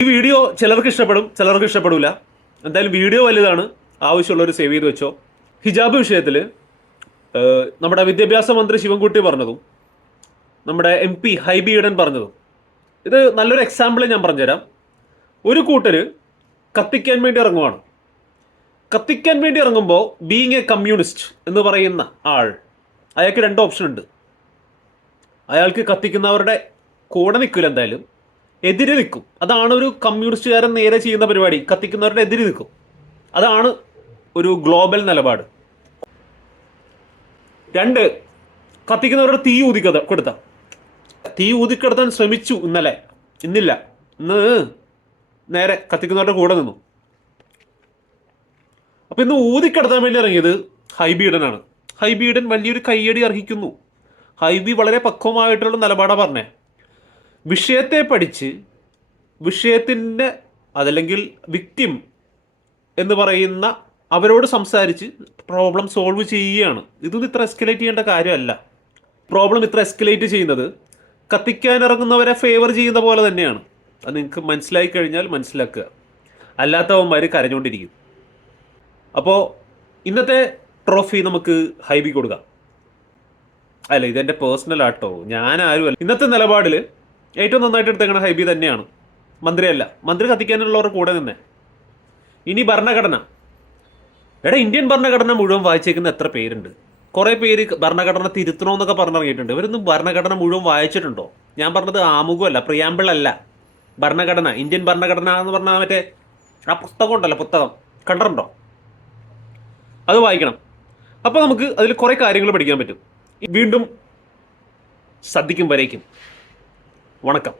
ഈ വീഡിയോ ചിലർക്ക് ഇഷ്ടപ്പെടും, ചിലർക്ക് ഇഷ്ടപ്പെടില്ല. എന്തായാലും വീഡിയോ വലുതാണ്, ആവശ്യമുള്ളവർ സേവ് ചെയ്ത് വെച്ചോ. ഹിജാബ് വിഷയത്തിൽ നമ്മുടെ വിദ്യാഭ്യാസ മന്ത്രി ശിവൻകുട്ടി പറഞ്ഞതും നമ്മുടെ MP ഹൈബി ഈഡൻ പറഞ്ഞതും ഇത് നല്ലൊരു എക്സാമ്പിൾ ഞാൻ പറഞ്ഞുതരാം. ഒരു കൂട്ടര് കത്തിക്കാൻ വേണ്ടി ഇറങ്ങുവാണ്. കത്തിക്കാൻ വേണ്ടി ഇറങ്ങുമ്പോൾ ബീങ് എ കമ്മ്യൂണിസ്റ്റ് എന്ന് പറയുന്ന ആൾ, അയാൾക്ക് രണ്ട് ഓപ്ഷൻ ഉണ്ട്. അയാൾക്ക് കത്തിക്കുന്നവരുടെ കൂടെ നിൽക്കില്ല, എന്തായാലും എതിരെ നിൽക്കും. അതാണ് ഒരു കമ്മ്യൂണിസ്റ്റുകാരൻ നേരെ ചെയ്യുന്ന പരിപാടി, കത്തിക്കുന്നവരുടെ എതിരെ നിൽക്കും. അതാണ് ഒരു ഗ്ലോബൽ നിലപാട്. രണ്ട്, കത്തിക്കുന്നവരുടെ തീ കൊടുത്ത തീ ഊതിക്കെടുത്താൻ ശ്രമിച്ചു ഇന്നില്ല, ഇന്ന് നേരെ കത്തിക്കുന്നവരുടെ കൂടെ നിന്നു. അപ്പൊ ഇന്ന് ഊതിക്കെടുത്താൻ വേണ്ടി ഇറങ്ങിയത് ഹൈബി ഈഡനാണ്. ഹൈബി ഈഡൻ വലിയൊരു കയ്യടി അർഹിക്കുന്നു. ഹൈബി വളരെ പക്വമായിട്ടുള്ള നിലപാടാണ് പറഞ്ഞേ. വിഷയത്തെ പഠിച്ച് വിഷയത്തിൻ്റെ അതല്ലെങ്കിൽ വിക്ടിം എന്ന് പറയുന്ന അവരോട് സംസാരിച്ച് പ്രോബ്ലം സോൾവ് ചെയ്യുകയാണ്. ഇതൊന്നും ഇത്ര എസ്കലേറ്റ് ചെയ്യേണ്ട കാര്യമല്ല. പ്രോബ്ലം ഇത്ര എസ്കലേറ്റ് ചെയ്യുന്നത് കത്തിക്കാനിറങ്ങുന്നവരെ ഫേവർ ചെയ്യുന്ന പോലെ തന്നെയാണ്. അത് നിങ്ങൾക്ക് മനസ്സിലായി കഴിഞ്ഞാൽ മനസ്സിലാക്കുക, അല്ലാത്തവന്മാർ കരഞ്ഞുകൊണ്ടിരിക്കും. അപ്പോൾ ഇന്നത്തെ ട്രോഫി നമുക്ക് ഹൈബി കൊടുക്കാം. അല്ല, ഇതെൻ്റെ പേഴ്സണൽ ആട്ടോ, ഞാൻ ആരുമല്ല. ഇന്നത്തെ നിലപാടിൽ ഏറ്റവും നന്നായിട്ട് എടുത്തേക്കണ ഹൈബി തന്നെയാണ്, മന്ത്രിയല്ല. മന്ത്രി കത്തിക്കാനുള്ളവരുടെ കൂടെ നിന്നേ. ഇനി ഭരണഘടന, ഇന്ത്യൻ ഭരണഘടന മുഴുവൻ വായിച്ചേക്കുന്ന എത്ര പേരുണ്ട്? കുറേ പേര് ഭരണഘടന തിരുത്തണമെന്നൊക്കെ പറഞ്ഞിറങ്ങിയിട്ടുണ്ട്. ഇവരൊന്നും ഭരണഘടന മുഴുവൻ വായിച്ചിട്ടുണ്ടോ? ഞാൻ പറഞ്ഞത് ആമുഖമല്ല, പ്രിയാമ്പിൾ അല്ല. ഭരണഘടന, ഇന്ത്യൻ ഭരണഘടന എന്ന് പറഞ്ഞാൽ മറ്റേ ആ പുസ്തകം ഉണ്ടല്ലോ, പുസ്തകം കണ്ടിട്ടുണ്ടോ? അത് വായിക്കണം. അപ്പോൾ നമുക്ക് അതിൽ കുറേ കാര്യങ്ങൾ പഠിക്കാൻ പറ്റും. വീണ്ടും ശ്രദ്ധിക്കും വരേക്കും. വണക്കം.